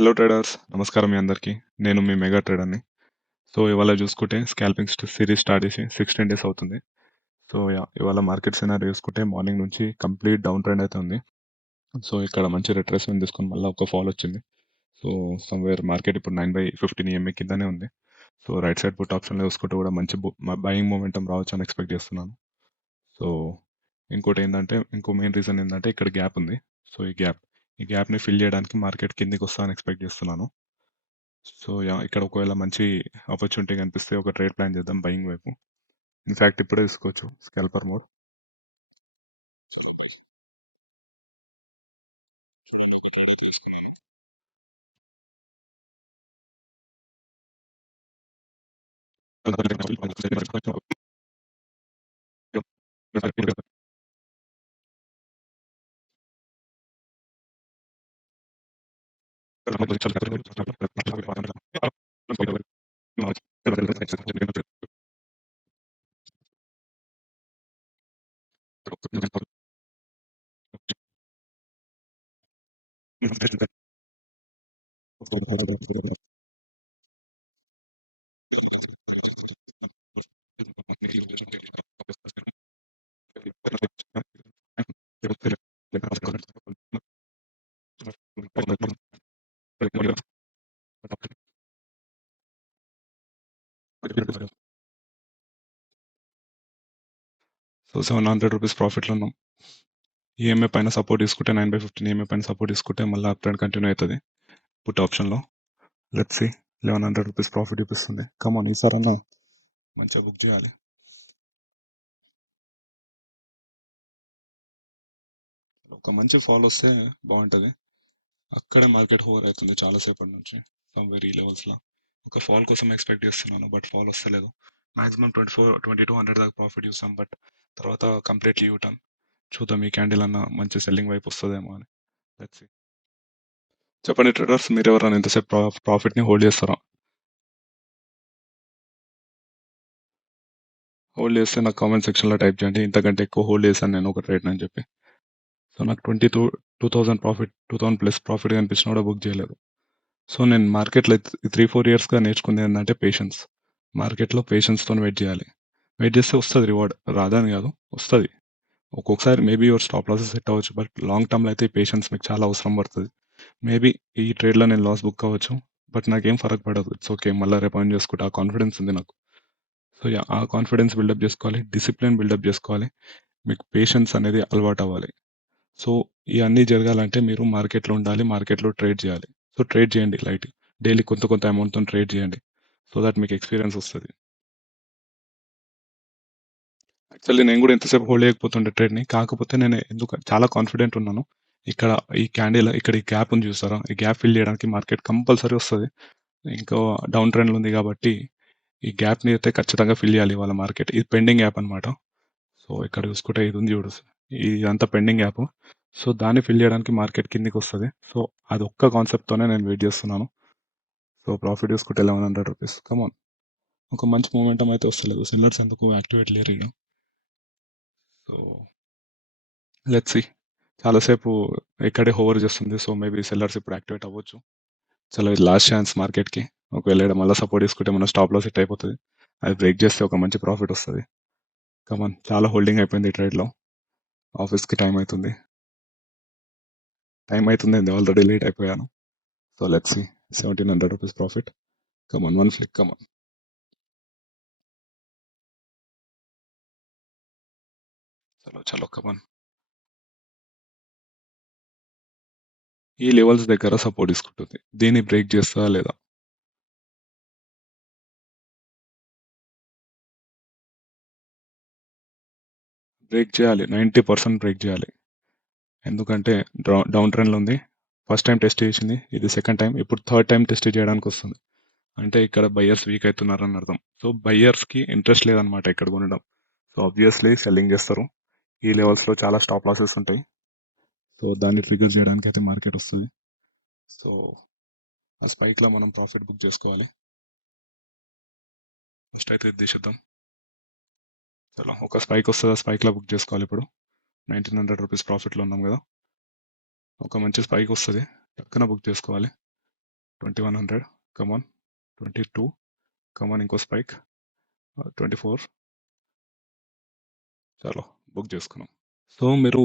Hello traders, నమస్కారం మీ అందరికీ. నేను మీ మెగా ట్రేడర్ని. సో ఇవాళ చూసుకుంటే స్కాల్పింగ్ సిరీస్ స్టార్ట్ చేసి 16 డేస్ అవుతుంది. సో ఇవాళ మార్కెట్ సినారీ చూసుకుంటే మార్నింగ్ నుంచి కంప్లీట్ డౌన్ ట్రెండ్ అయితే ఉంది. సో ఇక్కడ మంచి రిట్రేస్మెంట్ తీసుకొని మళ్ళీ ఒక ఫాల్ వచ్చింది. సో సమ్వేర్ మార్కెట్ ఇప్పుడు 9/15 EMA కిందనే ఉంది. సో రైట్ సైడ్ పుట్ ఆప్షన్లో చూసుకుంటే కూడా మంచి బయింగ్ మూమెంటం రావచ్చు అని ఎక్స్పెక్ట్ చేస్తున్నాను. సో ఇంకోటి ఏంటంటే ఇంకో మెయిన్ రీజన్ ఏంటంటే ఇక్కడ గ్యాప్ ఉంది. సో ఈ గ్యాప్ని ఫిల్ చేయడానికి మార్కెట్ కిందికి వస్తా అని ఎక్స్పెక్ట్ చేస్తున్నాను. సో ఇక్కడ ఒకవేళ మంచి ఆపర్చునిటీ కనిపిస్తే ఒక ట్రేడ్ ప్లాన్ చేద్దాం బయింగ్ వైపు. ఇన్ఫాక్ట్ ఇప్పుడే తీసుకోవచ్చు స్కాల్పర్ మోడ్. సో 700 రూపీస్ ప్రాఫిట్లో ఉన్నాం. ఈఎంఐ పైన సపోర్ట్ తీసుకుంటే 9/15 ఈఎంఐ పైన సపోర్ట్ తీసుకుంటే మళ్ళీ అప్ ట్రెండ్ కంటిన్యూ అవుతుంది పుట్ ఆప్షన్లో. లెట్స్ సి 1100 రూపీస్ ప్రాఫిట్ చూపిస్తుంది. కమాన్ ఈసారన్నా మంచిగా బుక్ చేయాలి. ఒక మంచి ఫాల్ వస్తే బాగుంటుంది. అక్కడే మార్కెట్ హోవర్ అవుతుంది చాలాసేపటి నుంచి సమ్వేర్ ఈ లెవెల్స్లో. ఒక ఫాల్ కోసం ఎక్స్పెక్ట్ చేస్తున్నాను, బట్ ఫాల్ వస్తలేదు. మాక్సిమం 2200 దాకా ప్రాఫిట్ చూసాం, బట్ తర్వాత కంప్లీట్లీ యూటర్న్. చూద్దాం ఈ క్యాండిల్ అన్న మంచి సెల్లింగ్ వైపు వస్తుందేమో అని. Let's see. చెప్పండి ట్రేడర్స్, మీరు ఎవరైనా ఎంతసేపు ప్రాఫిట్ని హోల్డ్ చేస్తారా? హోల్డ్ చేస్తే నాకు కామెంట్ సెక్షన్లో టైప్ చేయండి, ఇంతకంటే ఎక్కువ హోల్డ్ చేశాను నేను ఒక ట్రేడ్ అని చెప్పి. సో నాకు 22,000 ప్రాఫిట్, 2000+ ప్రాఫిట్ కనిపించినా కూడా బుక్ చేయలేదు. సో నేను మార్కెట్లో 3-4 ఇయర్స్గా నేర్చుకుంది ఏంటంటే పేషెన్స్. మార్కెట్లో పేషెన్స్తో వెయిట్ చేయాలి. వెయిట్ చేస్తే వస్తుంది రివార్డ్, రాదని కాదు, వస్తుంది. ఒక్కొక్కసారి maybe your stop losses set అవ్వచ్చు, బట్ లాంగ్ టర్మ్లో అయితే పేషెన్స్ మీకు చాలా అవసరం పడుతుంది. మేబీ ఈ ట్రేడ్లో నేను లాస్ బుక్ అవ్వచ్చు, బట్ నాకేం ఫరక్ పడదు. ఇట్స్ ఓకే, మళ్ళీ రేపు ఆన్ చేసుకుంటే ఆ కాన్ఫిడెన్స్ ఉంది నాకు. సో ఆ కాన్ఫిడెన్స్ బిల్డప్ చేసుకోవాలి, డిసిప్లిన్ బిల్డప్ చేసుకోవాలి, మీకు పేషెన్స్ అనేది అలవాటు అవ్వాలి. సో ఇవన్నీ జరగాలంటే మీరు మార్కెట్లో ఉండాలి, మార్కెట్లో ట్రేడ్ చేయాలి. సో ట్రేడ్ చేయండి లైట్, డైలీ కొంత కొంత అమౌంట్తో ట్రేడ్ చేయండి. సో దట్ మీకు ఎక్స్పీరియన్స్ వస్తుంది. యాక్చువల్లీ నేను కూడా ఎంతసేపు హోల్డ్ చేయకపోతుండే ట్రేడ్ని, కాకపోతే నేను ఎందుకు చాలా కాన్ఫిడెంట్ ఉన్నాను. ఇక్కడ ఈ క్యాండిల్, ఇక్కడ ఈ గ్యాప్ ఉంది చూసారా, ఈ గ్యాప్ ఫిల్ చేయడానికి మార్కెట్ కంపల్సరీ వస్తుంది. ఇంకా డౌన్ ట్రెండ్లో ఉంది కాబట్టి ఈ గ్యాప్ని అయితే ఖచ్చితంగా ఫిల్ చేయాలి వాళ్ళ మార్కెట్. ఇది పెండింగ్ గ్యాప్ అనమాట. సో ఇక్కడ చూసుకుంటే ఇది ఉంది చూడు, ఇదంతా పెండింగ్ గ్యాప్. సో దాన్ని ఫిల్ చేయడానికి మార్కెట్ కిందికి వస్తుంది. సో అది ఒక్క కాన్సెప్ట్తోనే నేను వెయిట్ చేస్తున్నాను. సో ప్రాఫిట్ చూసుకుంటే 1100 రూపీస్. కమాన్, ఒక మంచి మూమెంటం అయితే వస్తలేదు. సెల్లర్స్ ఎందుకు యాక్టివేట్ లేరు ఇక్కడ. So let's C. చాలాసేపు ఇక్కడే హోవర్ చేస్తుంది. సో మేబీ సెల్లర్స్ ఇప్పుడు యాక్టివేట్ అవ్వచ్చు. చాలా లాస్ట్ ఛాన్స్ మార్కెట్కి. ఒకవేళ ఇక్కడ మళ్ళీ సపోర్ట్ తీసుకుంటే మన స్టాప్ లాస్ హిట్ అయిపోతుంది. అది బ్రేక్ చేస్తే ఒక మంచి ప్రాఫిట్ వస్తుంది. కమాన్, చాలా హోల్డింగ్ అయిపోయింది ఈ ట్రేడ్లో. ఆఫీస్కి టైం అవుతుంది ఆల్రెడీ లేట్ అయిపోయాను. So let's see, 1700 rupees profit. Come on, one flick, come on. చలో చలో, కమాన్. ఈ లెవెల్స్ దగ్గర సపోర్ట్ తీసుకుంటుంది, దీన్ని బ్రేక్ చేస్తుందా లేదా? బ్రేక్ చేయాలి, 90% బ్రేక్ చేయాలి. ఎందుకంటే డౌన్ ట్రెండ్లో ఉంది. ఫస్ట్ టైం టెస్ట్ చేసింది, ఇది సెకండ్ టైం, ఇప్పుడు థర్డ్ టైం టెస్ట్ చేయడానికి వస్తుంది. అంటే ఇక్కడ బయ్యర్స్ వీక్ అవుతున్నారని అర్థం. సో బయ్యర్స్కి ఇంట్రెస్ట్ లేదనమాట ఇక్కడ కొనడం. సో ఆబ్వియస్లీ సెల్లింగ్ చేస్తారు. ఈ లెవెల్స్లో చాలా స్టాప్ లాసెస్ ఉంటాయి. సో దాన్ని ట్రిగర్ చేయడానికి అయితే మార్కెట్ వస్తుంది. సో ఆ స్పైక్లో మనం ప్రాఫిట్ బుక్ చేసుకోవాలి. ఫస్ట్ అయితే ఇది తీసేద్దాం. చలో, ఒక స్పైక్ వస్తుంది, ఆ స్పైక్లో బుక్ చేసుకోవాలి. ఇప్పుడు 1900 రూపీస్ ప్రాఫిట్లో ఉన్నాం కదా. ఒక మంచి స్పైక్ వస్తుంది, టక్కున బుక్ చేసుకోవాలి. 2100, కమాన్ 22, కమాన్ ఇంకో స్పైక్ 24, చాలు బుక్ చేసుకున్నాం. సో మీరు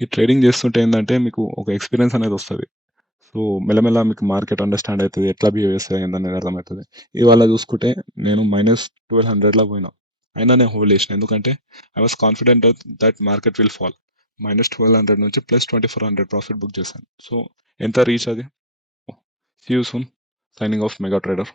ఈ ట్రేడింగ్ చేస్తుంటే ఏంటంటే మీకు ఒక ఎక్స్పీరియన్స్ అనేది వస్తుంది. సో మెల్లమెల్ల మీకు మార్కెట్ అండర్స్టాండ్ అవుతుంది, ఎట్లా బిహేవ్ చేస్తుంది ఏందనేది అర్థమవుతుంది. ఇవాళ చూసుకుంటే నేను -1200లా పోయినా, అయినా నేను హోల్డ్ చేసిన, ఎందుకంటే I was confident that market will fall. -1200 నుంచి +2400 ప్రాఫిట్ బుక్ చేశాను. సో ఎంత రీచ్ అది. See you soon. Signing off mega trader.